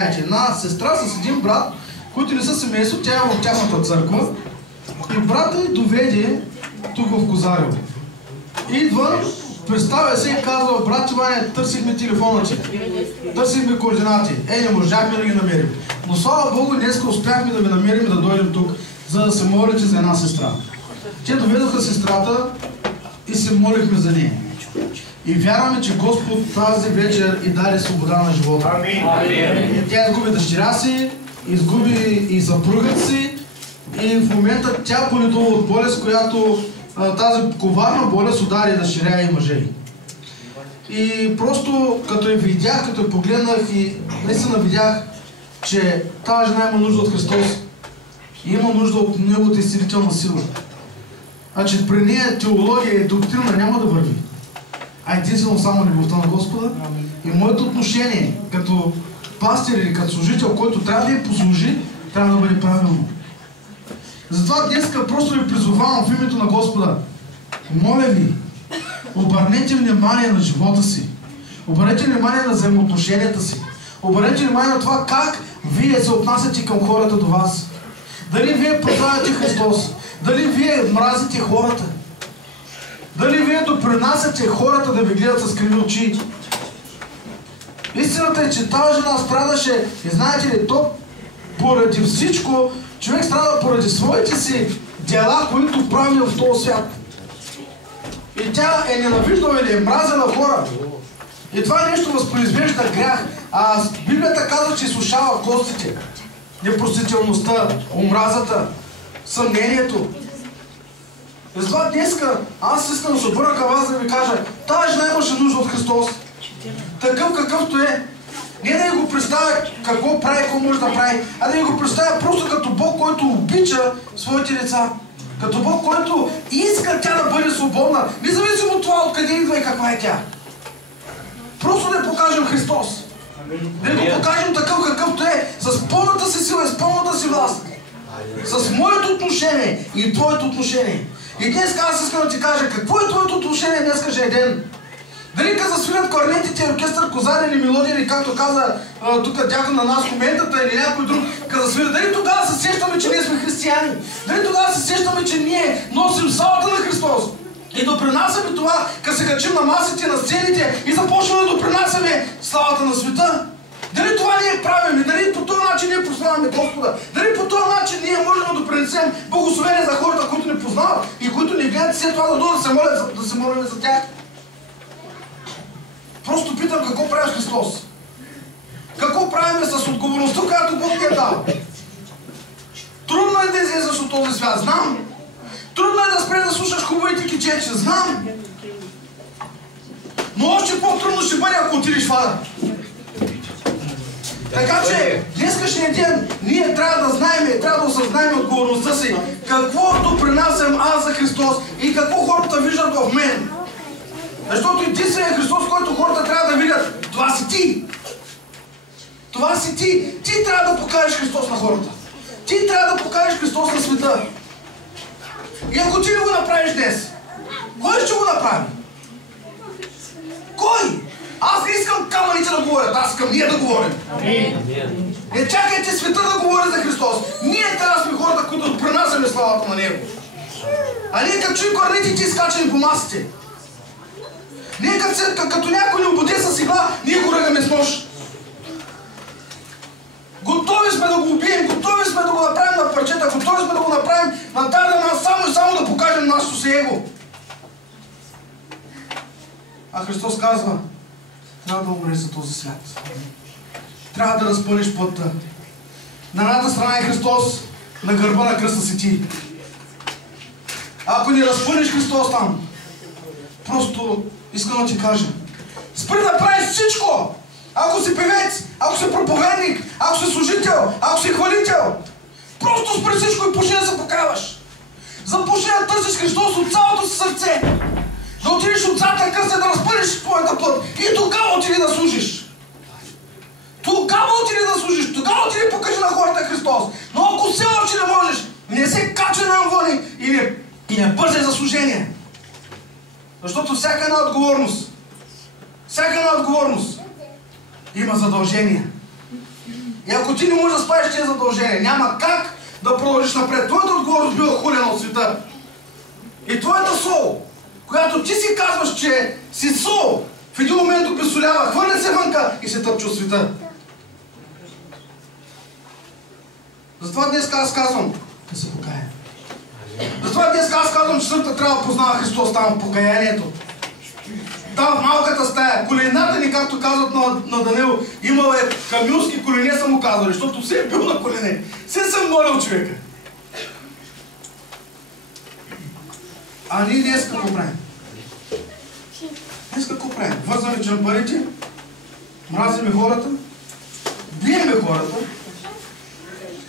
Една сестра с един брат, които не са семейство, тя е в тяхната църква. И брата й доведе тук в Козарево. Идва, представя се и казва: брат Иване, търсихме телефона ти, търсихме координати. Не можахме да ги намерим. Но слава Богу, днес успяхме да ви намерим и да дойдем тук, за да се молите за една сестра. Те доведоха сестрата и се молихме за нея. И вярваме, че Господ тази вечер и даде свобода на живота. Амин. Тя изгуби дъщеря си, изгуби и съпругът си, и в момента тя боледува от болест, която тази коварна болест удари дъщеря и мъже. И просто като я видях, като я погледнах и наистина видях, че тази жена има нужда от Христос и има нужда от Неговата изцелителна сила. Значи при нея теология и доктрина няма да върви, а единствено само любовта на Господа. И моето отношение като пастир или като служител, който трябва да я послужи, трябва да бъде правилно. Затова днес просто ви призовавам в името на Господа. Моля ви, обърнете внимание на живота си. Обърнете внимание на взаимоотношенията си. Обърнете внимание на това как вие се отнасяте към хората до вас. Дали вие прославяте Христос? Дали вие мразите хората? Дали вие допринасяте хората да ви гледат с криви очи? Истината е, че тази жена страдаше, и знаете ли, то поради всичко, човек страда поради своите си дела, които прави в този свят. И тя е ненавиждала или е мразена хора. И това нещо възпроизвежда грях. А Библията казва, че изсушава костите. Непростителността, омразата, съмнението. И затова днеска аз искам да се обърна към вас да ви кажа: тази жена имаше нужда от Христос. Такъв какъвто е. Не да ви го представя какво прави, какво може да прави, а да ви го представя просто като Бог, който обича своите деца. Като Бог, който иска тя да бъде свободна, независимо от това откъде идва и каква е тя. Просто да покажем Христос. Да го покажем такъв какъвто е, с пълната си сила и с пълната си власт. С моето отношение и твоето отношение. И днес аз искам да ти кажа, какво е твоето отношение днескашния ден? Дали като свирят кларнетите, оркестър, козари или мелодия, или както каза тук дякон на нас коментата или някой друг, като свирят, дали тогава се сещаме, че ние сме християни? Дали тогава се сещаме, че ние носим славата на Христос? И допринасяме това, като се качим на масите, на сцените и започваме да допринасяме славата на света? Дали това ние правим? Дали по този начин ние прославяме Господа? Дали по този начин ние можем да допринесем благословение за хората, които не познават и които не гледат след това да дойдат да се молят за тях? Просто питам, какво прави Христос? Какво правим с отговорността, която Бог ти е дал? Трудно е да излезеш от този свят, знам. Трудно е да спреш да слушаш хубавите кичечи, знам. Но още по-трудно ще бъде, ако отидеш в ада. Така че, днескашния ден, ние трябва да знаем, трябва да осъзнаем отговорността си. Какво допринасям аз за Христос и какво хората виждат в мен. Защото единственият Христос, който хората трябва да видят, това си ти. Това си ти. Ти трябва да покажеш Христос на хората. Ти трябва да покажеш Христос на света. И ако ти не го направиш днес, кой ще го направи? Кой? Аз не искам камъните да говорят, аз искам ние да говорим. Не чакайте света да говори за Христос. Ние трябва да сме хората, които пренасяме славата на Него. А ние като чуем кларнетите изкачани по масите. Ние като някой ни обуде с игла, ние го ръгаме с нож. Готови сме да го убием, готови сме да го направим на парчета, готови сме да го направим на дадена само и само да покажем нашето си его. А Христос казва: трябва да умреш за този свят. Трябва да разпънеш пътта. На едната страна е Христос, на гърба на кръста си ти. Ако не разпънеш Христос там, просто искам да ти кажа: спри да правиш всичко! Ако си певец, ако си проповедник, ако си служител, ако си хвалител, просто спри всичко и почни да се покаваш. Започни да търсиш Христос от цялото си сърце. Да отидеш от задната кръста, да разпънеш твоята път и тогава отиди да служиш. Тогава отиди да служиш, тогава отиди покажи на хората Христос. Но ако все още не можеш, не се качи навън и не бързай за служение. Защото всяка една отговорност има задължение. Ако ти не можеш да спазиш тези задължения, няма как да продължиш напред. Твоята отговорност била хулена от света. И твоята сол, която ти си казваш, че си сол, в един момент обесолява, хвърля се вънка и се тъпче от света. Затова днес аз казвам да се покая. Затова днес аз казвам, че църквата трябва да познава Христос там в покаянието. Там в малката стая, колената ни, както казват на Данил, имал е камилски колене, са му казали, защото все е бил на колене. Все съм молил човека. А ние днес какво правим? Днес какво правим? Вързваме джампарите, мразиме хората, биеме хората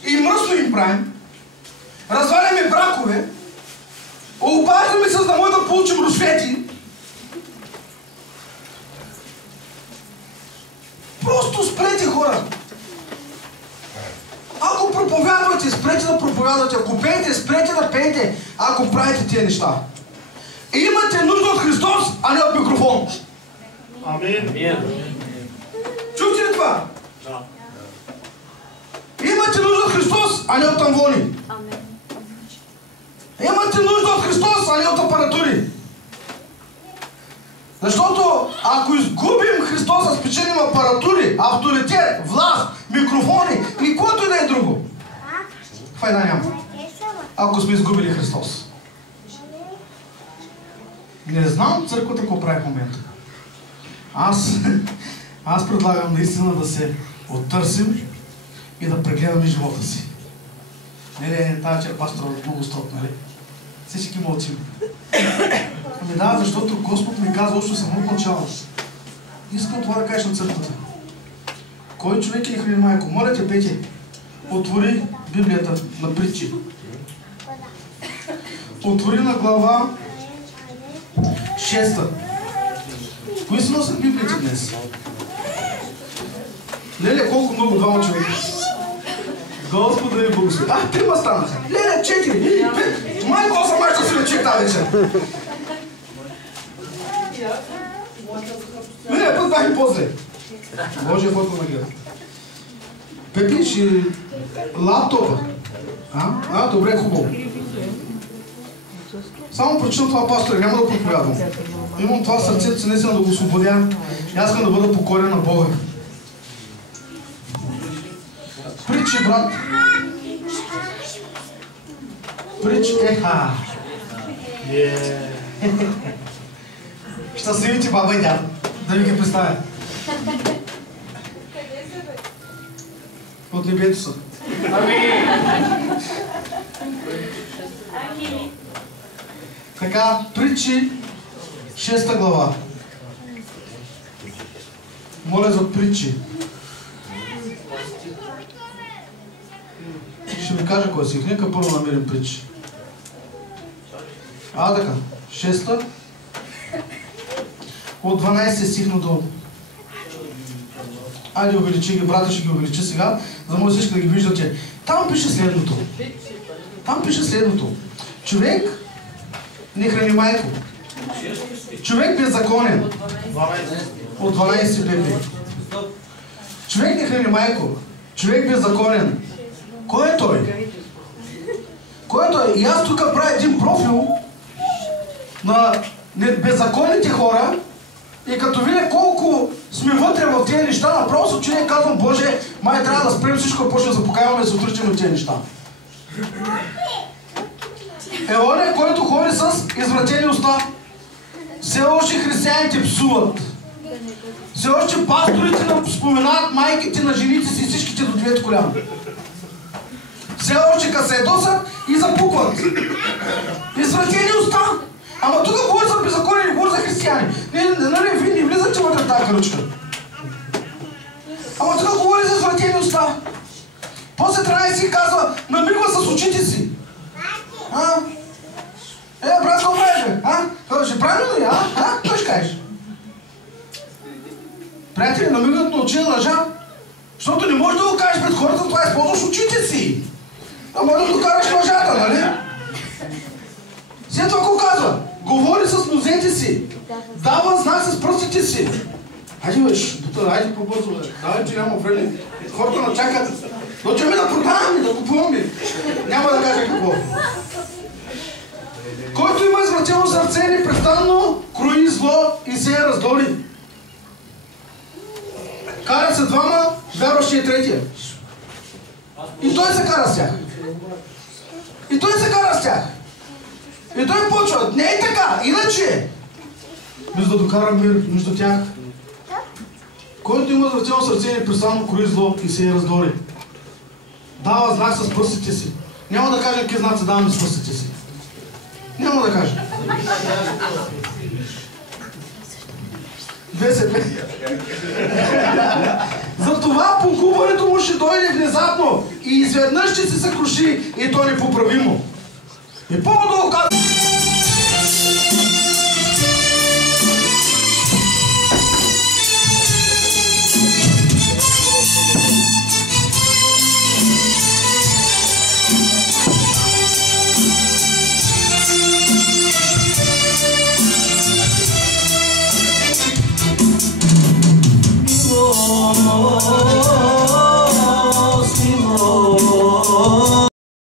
и мръсно им правим, разваляме бракове, обаждаме се, за да може да получим рушвети. Просто спрете, хора! Ако проповядвате, спрете да проповядвате. Ако пеете, спрете да пеете, ако правите тия неща. И имате нужда от Христос, а не от микрофон. Амин. Чухте ли това? Да. Имате нужда от Христос, а не от амвони. Имате нужда от Христос, а не от апаратури. Защото ако изгубим Христос, да спечелим апаратури, авторитет, власт, микрофони и което и да е друго, файда няма. Ако сме изгубили Христос. Не знам църквата какво прави в момента. Аз предлагам наистина да се оттърсим и да прегледаме живота си. Не, тази черпастра много строг, нали? Всички мълчим. Ами да, защото Господ ми казва още самото начало. Искам това да кажеш на църквата. Кой човек или храни майко? Моля те, Петя, отвори Библията на Притчи. Отвори на глава 6. Кои си носят Библията днес? Леле, колко много двама човека. Господа ви благослови. Трима станаха. Леле, 4, 5. Майко, 8 май ще си вече тази вечер. Мине, път бях и после. Божия фото на гледа. Пепи, ще... лаптопа. Добре, хубаво. Само прочитам това, пасторе, няма да проповядвам. Имам това сърцето си, наистина да го освободя. И аз искам да бъда покорен на Бога. Притчи, брат. Притчи, щастливите баба и дядо. Да ви ги представя. От небето са. Така, Притчи, 6 глава. Моля за Притчи. Ще ви кажа кой си. Нека първо намерим Притчи. Така. 6 от 12 стихна до... Айде увеличи ги, брата ще ги увеличи сега, за да може всички да ги виждате. Там пише следното. Човек не храни майко. Човек беззаконен. От 12 Библии. Човек не храни майко. Човек беззаконен. Кой е той? Кой е той? И аз тук правя един профил на беззаконните хора и като видя колко сме вътре в тези неща, направо се чуя и казвам, Боже, май трябва да спрем всичко и почнем да се покаяваме да се отричаме от тези неща. Оня, който ходи с извратени уста. Все още християните псуват. Все още пасторите споменават майките на жените си и всичките до 9 коляна. Все още като се ядосат и запукват. Извратени уста. Ама тук говори за беззаконие, не говори за християни. Вие не влизате вътре тази каручка. Ама тук говори за извратени уста. После 13 казва, намигва с очите си. Брат, какво правиш, ще правим ли? Той ще кажеш. Приятели, намигат на очи на лъжа. Защото не можеш да го кажеш пред хората, това използваш очите си. Да може да докараш лъжата, нали? След това го казва. Говори с нозете си. Дава знак с пръстите си. доктор, айде по-бързо, давай, че няма време. Хората на чакат. Дочаме да продаваме, да купуваме. Няма да кажа какво. Който има извратено сърце, непрестанно крои зло и сее раздори. Кара се двама, вярващи е третия. И той се кара с тях. И той почва. Не е така, иначе. Между да докара мир между тях. Който има извратено сърце, непрестанно крои зло и сее раздори. Дава знак с пръстите си. Няма да кажа какви знаци даваме с пръстите си. Няма да кажа. БСП. Затова погубването му ще дойде внезапно и изведнъж ще се съкруши и то непоправимо. И по-долу казва. Oh